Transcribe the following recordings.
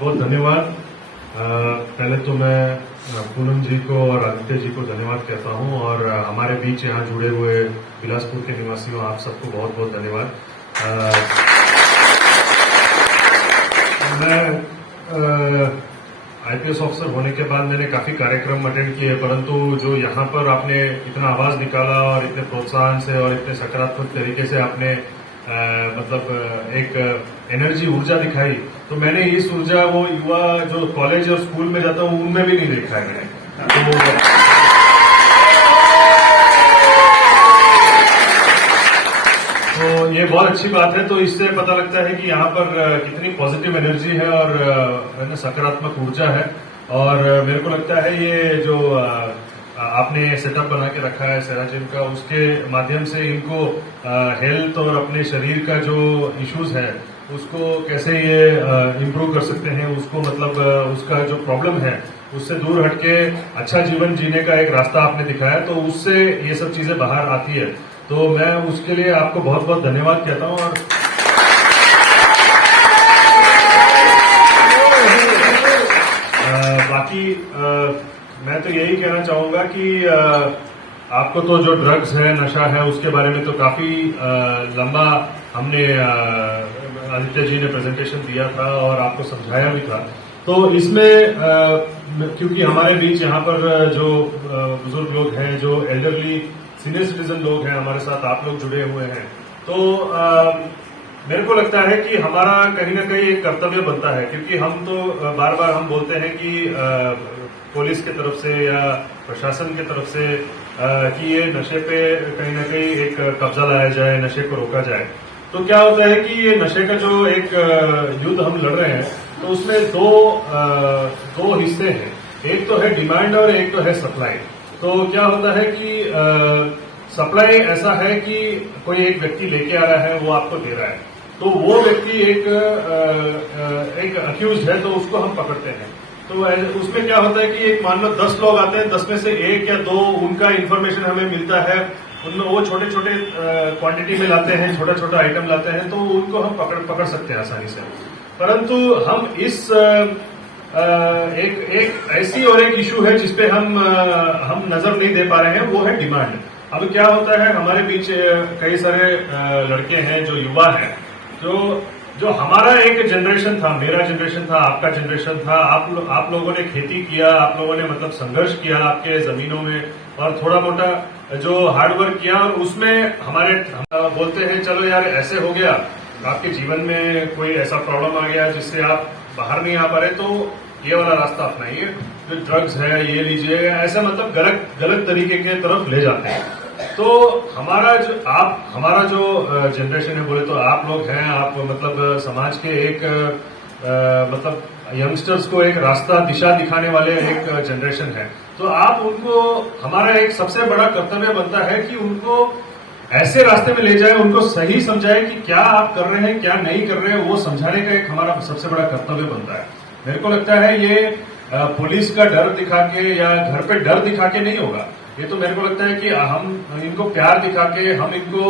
बहुत धन्यवाद। पहले तो मैं पूनम जी को और आदित्य जी को धन्यवाद कहता हूं और हमारे बीच यहाँ जुड़े हुए बिलासपुर के निवासियों आप सबको बहुत बहुत धन्यवाद। मैं आईपीएस ऑफिसर होने के बाद मैंने काफी कार्यक्रम अटेंड किए, परंतु जो यहाँ पर आपने इतना आवाज निकाला और इतने प्रोत्साहन से और इतने सकारात्मक तरीके से आपने मतलब एक एनर्जी ऊर्जा दिखाई, तो मैंने इस ऊर्जा वो युवा जो कॉलेज और स्कूल में जाता हूँ उनमें भी नहीं देखा है मैंने। तो ये बहुत अच्छी बात है। तो इससे पता लगता है कि यहाँ पर कितनी पॉजिटिव एनर्जी है और सकारात्मक ऊर्जा है। और मेरे को लगता है ये जो आपने सेटअप बना के रखा है सेरा जिम का, उसके माध्यम से इनको हेल्थ और अपने शरीर का जो इश्यूज है उसको कैसे ये इम्प्रूव कर सकते हैं, उसको मतलब उसका जो प्रॉब्लम है उससे दूर हटके अच्छा जीवन जीने का एक रास्ता आपने दिखाया, तो उससे ये सब चीजें बाहर आती है। तो मैं उसके लिए आपको बहुत बहुत धन्यवाद कहता हूँ। और बाकी मैं तो यही कहना चाहूंगा कि आपको तो जो ड्रग्स है, नशा है, उसके बारे में तो काफी लंबा हमने आदित्य जी ने प्रेजेंटेशन दिया था और आपको समझाया भी था। तो इसमें क्योंकि हमारे बीच यहाँ पर जो बुजुर्ग लोग हैं, जो एल्डरली सीनियर सिटीजन लोग हैं हमारे साथ, आप लोग जुड़े हुए हैं, तो मेरे को लगता है कि हमारा कहीं ना कहीं एक कर्तव्य बनता है, क्योंकि हम तो बार बार हम बोलते हैं कि पुलिस की तरफ से या प्रशासन की तरफ से कि ये नशे पे कहीं ना कहीं एक कब्जा लाया जाए, नशे को रोका जाए। तो क्या होता है कि ये नशे का जो एक युद्ध हम लड़ रहे हैं, तो उसमें दो हिस्से हैं, एक तो है डिमांड और एक तो है सप्लाई। तो क्या होता है कि सप्लाई ऐसा है कि कोई एक व्यक्ति लेके आ रहा है, वो आपको दे रहा है, तो वो व्यक्ति एक अक्यूज है, तो उसको हम पकड़ते हैं। तो उसमें क्या होता है कि एक मान लो 10 लोग आते हैं, 10 में से 1 या 2 उनका इन्फॉर्मेशन हमें मिलता है, उनमें वो छोटे छोटे क्वांटिटी में लाते हैं, छोटा छोटा आइटम लाते हैं, तो उनको हम पकड़ सकते हैं आसानी से। परंतु हम इस एक ऐसी और एक इशू है जिसपे हम नजर नहीं दे पा रहे हैं, वो है डिमांड। अब क्या होता है, हमारे बीच कई सारे लड़के हैं जो युवा हैं, जो हमारा एक जनरेशन था, मेरा जनरेशन था, आपका जनरेशन था, आप लोगों ने खेती किया, आप लोगों ने मतलब संघर्ष किया आपके जमीनों में और थोड़ा मोटा जो हार्डवर्क किया, और उसमें हम बोलते हैं चलो यार ऐसे हो गया, आपके जीवन में कोई ऐसा प्रॉब्लम आ गया जिससे आप बाहर नहीं आ पा रहे, तो ये वाला रास्ता अपनाइए, जो ड्रग्स है ये लीजिए, ऐसा मतलब गलत तरीके के तरफ ले जाते हैं। तो हमारा जो जनरेशन है, बोले तो आप लोग हैं, आप मतलब समाज के एक मतलब यंगस्टर्स को एक रास्ता दिशा दिखाने वाले एक जनरेशन है। तो आप उनको, हमारा एक सबसे बड़ा कर्तव्य बनता है कि उनको ऐसे रास्ते में ले जाए, उनको सही समझाए कि क्या आप कर रहे हैं, क्या नहीं कर रहे हैं, वो समझाने का एक हमारा सबसे बड़ा कर्तव्य बनता है। मेरे को लगता है ये पुलिस का डर दिखा के या घर पे डर दिखा के नहीं होगा, ये तो मेरे को लगता है कि हम इनको प्यार दिखा के, हम इनको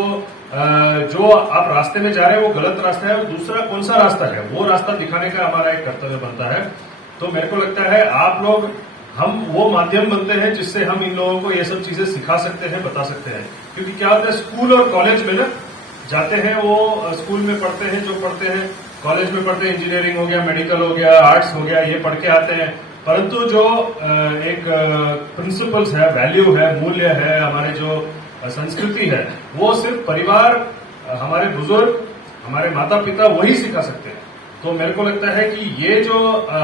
जो आप रास्ते में जा रहे हैं वो गलत रास्ता है, और दूसरा कौन सा रास्ता है वो रास्ता दिखाने का हमारा एक कर्तव्य बनता है। तो मेरे को लगता है आप लोग, हम वो माध्यम बनते हैं जिससे हम इन लोगों को ये सब चीजें सिखा सकते हैं, बता सकते हैं। क्योंकि क्या होता है, स्कूल और कॉलेज में ना जाते हैं, वो स्कूल में पढ़ते हैं जो पढ़ते हैं, कॉलेज में पढ़ते हैं, इंजीनियरिंग हो गया, मेडिकल हो गया, आर्ट्स हो गया, ये पढ़ के आते हैं, परंतु जो एक प्रिंसिपल्स है, वैल्यू है, मूल्य है, हमारे जो संस्कृति है, वो सिर्फ परिवार, हमारे बुजुर्ग, हमारे माता पिता वही सिखा सकते हैं। तो मेरे को लगता है कि ये जो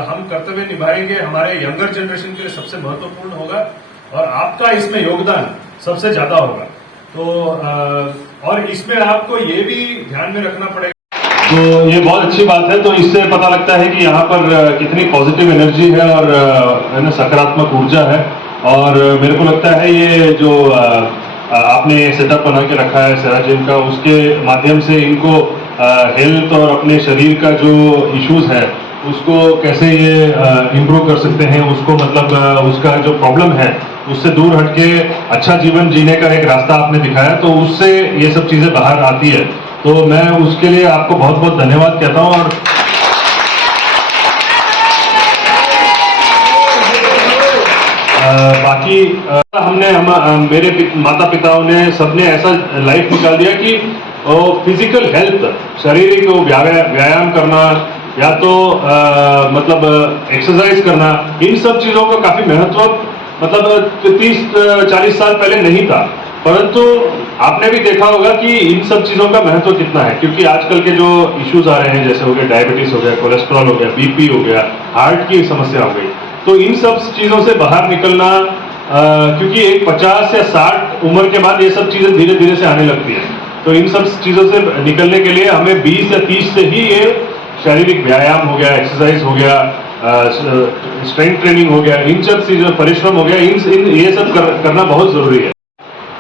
हम कर्तव्य निभाएंगे हमारे यंगर जनरेशन के लिए सबसे महत्वपूर्ण होगा, और आपका इसमें योगदान सबसे ज्यादा होगा। तो और इसमें आपको ये भी ध्यान में रखना पड़ेगा, तो ये बहुत अच्छी बात है। तो इससे पता लगता है कि यहाँ पर कितनी पॉजिटिव एनर्जी है और सकारात्मक ऊर्जा है। और मेरे को लगता है ये जो आपने सेटअप बना के रखा है सेरा जिम का, उसके माध्यम से इनको हेल्थ और अपने शरीर का जो इश्यूज है उसको कैसे ये इम्प्रूव कर सकते हैं, उसको मतलब उसका जो प्रॉब्लम है उससे दूर हटके अच्छा जीवन जीने का एक रास्ता आपने दिखाया, तो उससे ये सब चीजें बाहर आती है। तो मैं उसके लिए आपको बहुत बहुत धन्यवाद कहता हूँ। और बाकी मेरे माता पिताओं ने सबने ऐसा लाइफ निकाल दिया कि फिजिकल हेल्थ, शारीरिक व्यायाम करना या तो मतलब एक्सरसाइज करना, इन सब चीजों का काफी महत्व मतलब 30-40 साल पहले नहीं था। परंतु आपने भी देखा होगा कि इन सब चीजों का महत्व कितना है, क्योंकि आजकल के जो इश्यूज आ रहे हैं, जैसे हो गया डायबिटीज हो गया, कोलेस्ट्रॉल हो गया, बीपी हो गया, हार्ट की समस्या हो गई, तो इन सब चीजों से बाहर निकलना, क्योंकि एक 50 या 60 उम्र के बाद ये सब चीजें धीरे धीरे से आने लगती है, तो इन सब चीजों से निकलने के लिए हमें 20 या 30 से ही ये शारीरिक व्यायाम हो गया, एक्सरसाइज हो गया, स्ट्रेंथ ट्रेनिंग हो गया, इन सब चीजों परिश्रम हो गया, ये सब करना बहुत जरूरी है।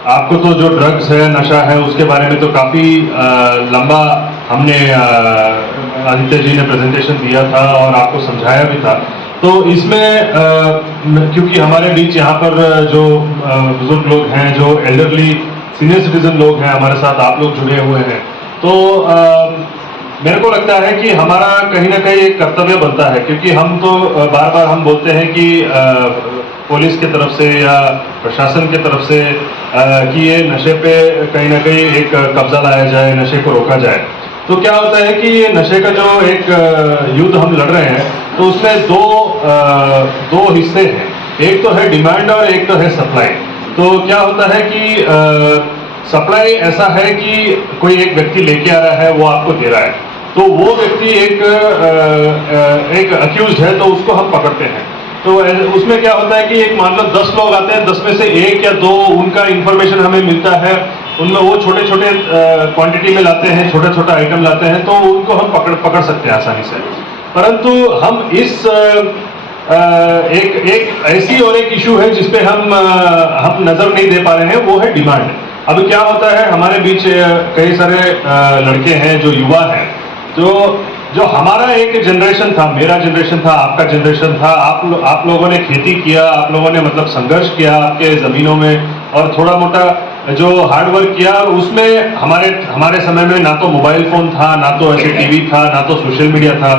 आपको तो जो ड्रग्स है, नशा है, उसके बारे में तो काफी लंबा हमने आदित्य जी ने प्रेजेंटेशन दिया था और आपको समझाया भी था। तो इसमें क्योंकि हमारे बीच यहाँ पर जो बुजुर्ग लोग हैं, जो एल्डरली सीनियर सिटीजन लोग हैं हमारे साथ, आप लोग जुड़े हुए हैं, तो मेरे को लगता है कि हमारा कहीं ना कहीं एक कर्तव्य बनता है, क्योंकि हम तो बार बार हम बोलते हैं कि पुलिस की तरफ से या प्रशासन की तरफ से कि ये नशे पे कहीं ना कहीं एक कब्जा लाया जाए, नशे को रोका जाए। तो क्या होता है कि ये नशे का जो एक युद्ध हम लड़ रहे हैं, तो उसमें दो हिस्से हैं, एक तो है डिमांड और एक तो है सप्लाई। तो क्या होता है कि सप्लाई ऐसा है कि कोई एक व्यक्ति लेके आ रहा है, वो आपको दे रहा है, तो वो व्यक्ति एक अक्यूज्ड है, तो उसको हम पकड़ते हैं। तो उसमें क्या होता है कि एक मान लो 10 लोग आते हैं, 10 में से 1 या 2 उनका इंफॉर्मेशन हमें मिलता है, उनमें वो छोटे छोटे क्वांटिटी में लाते हैं, छोटा छोटा आइटम लाते हैं, तो उनको हम पकड़ सकते हैं आसानी से। परंतु हम इस एक ऐसी और एक इशू है जिसपे हम नजर नहीं दे पा रहे हैं, वो है डिमांड। अब क्या होता है, हमारे बीच कई सारे लड़के हैं जो युवा हैं, जो हमारा एक जनरेशन था, मेरा जनरेशन था, आपका जनरेशन था, आप लोगों ने खेती किया, आप लोगों ने मतलब संघर्ष किया आपके जमीनों में, और थोड़ा मोटा जो हार्डवर्क किया, और उसमें हमारे समय में ना तो मोबाइल फोन था, ना तो ऐसे टीवी था, ना तो सोशल मीडिया था,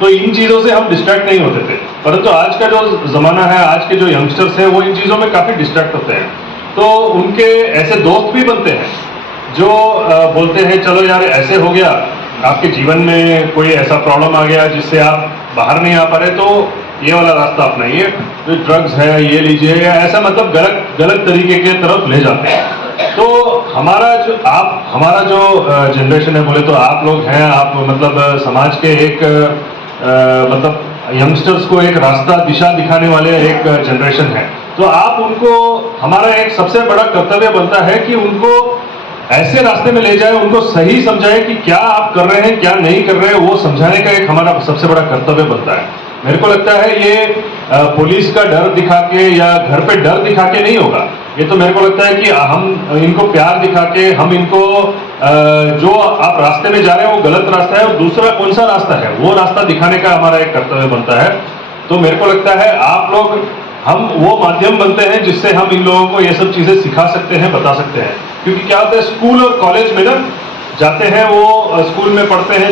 तो इन चीजों से हम डिस्ट्रैक्ट नहीं होते थे। परंतु आज का जो जमाना है, आज के जो यंगस्टर्स हैं, वो इन चीजों में काफी डिस्ट्रैक्ट होते हैं। तो उनके ऐसे दोस्त भी बनते हैं जो बोलते हैं चलो यार ऐसे हो गया, आपके जीवन में कोई ऐसा प्रॉब्लम आ गया जिससे आप बाहर नहीं आ पा रहे, तो ये वाला रास्ता अपनाइए, जो ड्रग्स है ये लीजिए, या ऐसा मतलब गलत तरीके के तरफ ले जाते हैं। तो हमारा जो जनरेशन है, बोले तो आप लोग हैं, आप मतलब समाज के एक मतलब यंगस्टर्स को एक रास्ता दिशा दिखाने वाले एक जनरेशन है। तो आप उनको, हमारा एक सबसे बड़ा कर्तव्य बनता है कि उनको ऐसे रास्ते में ले जाए, उनको सही समझाए कि क्या आप कर रहे हैं, क्या नहीं कर रहे हैं, वो समझाने का एक हमारा सबसे बड़ा कर्तव्य बनता है। मेरे को लगता है ये पुलिस का डर दिखा के या घर पे डर दिखा के नहीं होगा, ये तो मेरे को लगता है कि हम इनको प्यार दिखा के, हम इनको जो आप रास्ते में जा रहे हैं वो गलत रास्ता है और दूसरा कौन सा रास्ता है, वो रास्ता दिखाने का हमारा एक कर्तव्य बनता है। तो मेरे को लगता है आप लोग, हम वो माध्यम बनते हैं जिससे हम इन लोगों को ये सब चीजें सिखा सकते हैं, बता सकते हैं। क्योंकि क्या होता है, स्कूल और कॉलेज में ना जाते हैं, वो स्कूल में पढ़ते हैं,